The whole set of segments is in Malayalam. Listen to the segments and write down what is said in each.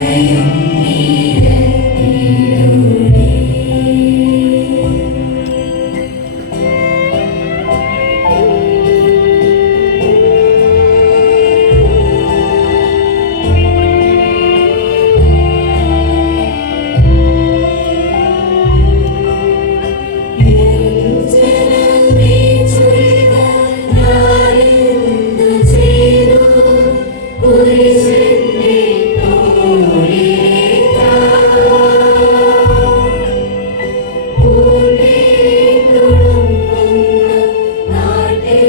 Venham.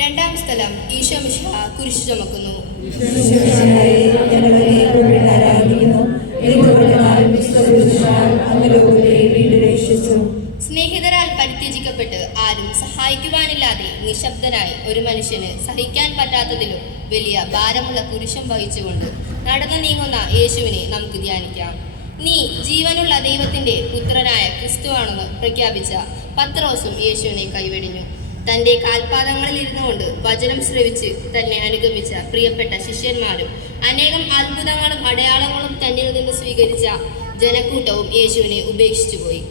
രണ്ടാം സ്ഥലം ഈശോ മിശിഹ കുരിശു ചുമക്കുന്നു. സ്നേഹിതരാൽ പരിത്യജിക്കപ്പെട്ട് ആരും സഹായിക്കുവാനില്ലാതെ നിശബ്ദനായി ഒരു മനുഷ്യന് സഹിക്കാൻ പറ്റാത്തതിലും വലിയ ഭാരമുള്ള പുരുഷം വഹിച്ചുകൊണ്ട് നടന്നു നീങ്ങുന്ന യേശുവിനെ നമുക്ക് ധ്യാനിക്കാം. നീ ജീവനുള്ള ദൈവത്തിന്റെ പുത്രനായ ക്രിസ്തുവാണെന്ന് പ്രഖ്യാപിച്ച പത്രോസും യേശുവിനെ കൈവെടിഞ്ഞു. തന്റെ കാൽപാദങ്ങളിൽ ഇരുന്നുകൊണ്ട് വചനം ശ്രവിച്ച് തന്നെ അനുഗമിച്ച പ്രിയപ്പെട്ട ശിഷ്യന്മാരും അനേകം അത്ഭുതങ്ങളും അടയാളങ്ങളും തന്നിൽ നിന്ന് സ്വീകരിച്ച ജനക്കൂട്ടവും യേശുവിനെ ഉപേക്ഷിച്ചു പോയി.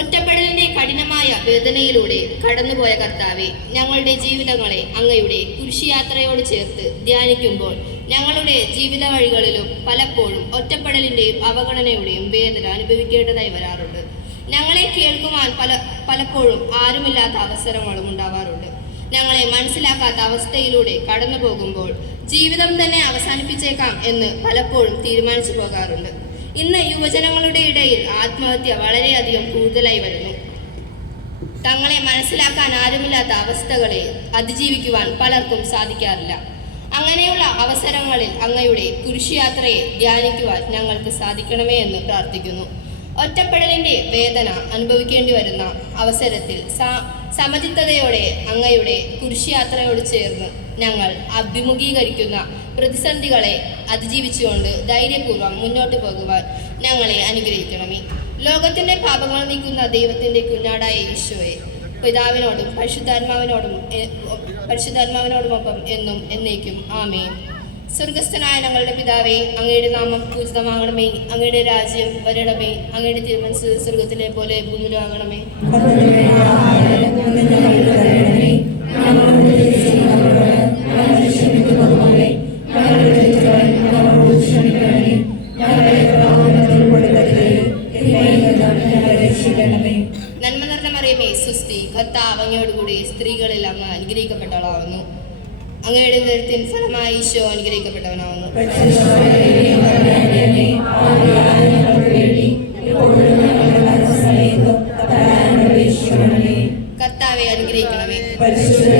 ഒറ്റപ്പെടലിന്റെ കഠിനമായ വേദനയിലൂടെ കടന്നുപോയ കർത്താവെ ഞങ്ങളുടെ ജീവിതങ്ങളെ അങ്ങയുടെ കുരിശിയാത്രയോട് ചേർത്ത് ധ്യാനിക്കുമ്പോൾ ഞങ്ങളുടെ ജീവിത വഴികളിലും പലപ്പോഴും ഒറ്റപ്പെടലിന്റെയും അവഗണനയുടെയും വേദന അനുഭവിക്കേണ്ടതായി വരാറുണ്ട്. കേൾക്കുവാൻ പല പലപ്പോഴും ആരുമില്ലാത്ത അവസരങ്ങളും ഉണ്ടാവാറുണ്ട്. ഞങ്ങളെ മനസ്സിലാക്കാത്ത അവസ്ഥയിലൂടെ കടന്നു പോകുമ്പോൾ ജീവിതം തന്നെ അവസാനിപ്പിച്ചേക്കാം എന്ന് പലപ്പോഴും തീരുമാനിച്ചു പോകാറുണ്ട്. ഇന്ന് യുവജനങ്ങളുടെ ഇടയിൽ ആത്മഹത്യ വളരെയധികം കൂടുതലായി വരുന്നു. തങ്ങളെ മനസ്സിലാക്കാൻ ആരുമില്ലാത്ത അവസ്ഥകളെ അതിജീവിക്കുവാൻ പലർക്കും സാധിക്കാറില്ല. അങ്ങനെയുള്ള അവസരങ്ങളിൽ അങ്ങയുടെ കുരിശുയാത്രയെ ധ്യാനിക്കുവാൻ ഞങ്ങൾക്ക് സാധിക്കണമേ എന്ന് പ്രാർത്ഥിക്കുന്നു. ഒറ്റപ്പെടലിന്റെ വേദന അനുഭവിക്കേണ്ടി വരുന്ന അവസരത്തിൽ സമചിത്തതയോടെ അങ്ങയുടെ കുരിശിയാത്രയോട് ചേർന്ന് ഞങ്ങൾ അഭിമുഖീകരിക്കുന്ന പ്രതിസന്ധികളെ അതിജീവിച്ചുകൊണ്ട് ധൈര്യപൂർവം മുന്നോട്ട് പോകുവാൻ ഞങ്ങളെ അനുഗ്രഹിക്കണമേ. ലോകത്തിന്റെ പാപങ്ങൾ നീക്കുന്ന ദൈവത്തിന്റെ കുഞ്ഞാടായ ഈശോയെ പിതാവിനോടും പരിശുദ്ധാത്മാവിനോടും പരിശുദ്ധാത്മാവിനോടുമൊപ്പം എന്നും എന്നേക്കും. ആമേ സ്വർഗസ്ഥനായ ഞങ്ങളുടെ പിതാവേ അങ്ങയുടെ നാമം പൂജിതമാകണമേ. അങ്ങയുടെ രാജ്യം വരണമേ. അങ്ങയുടെ തിരുമനസ് സ്വർഗത്തിലെ പോലെ ഭൂമിയിലാകണമേ നന്മ നിറഞ്ഞ മറിയമേ സുസ്തി കർത്താവ് സ്ത്രീകളിൽ അങ്ങ് അനുഗ്രഹിക്കപ്പെട്ടവളാവുന്നു. അങ്ങയുടെ ദരത്തിൻ ഫലമായി ഈശോ അനുഗ്രഹിക്കപ്പെട്ടവനാവുന്നു. കർത്താവെ അനുഗ്രഹിക്കണമേ. പരിശുദ്ധ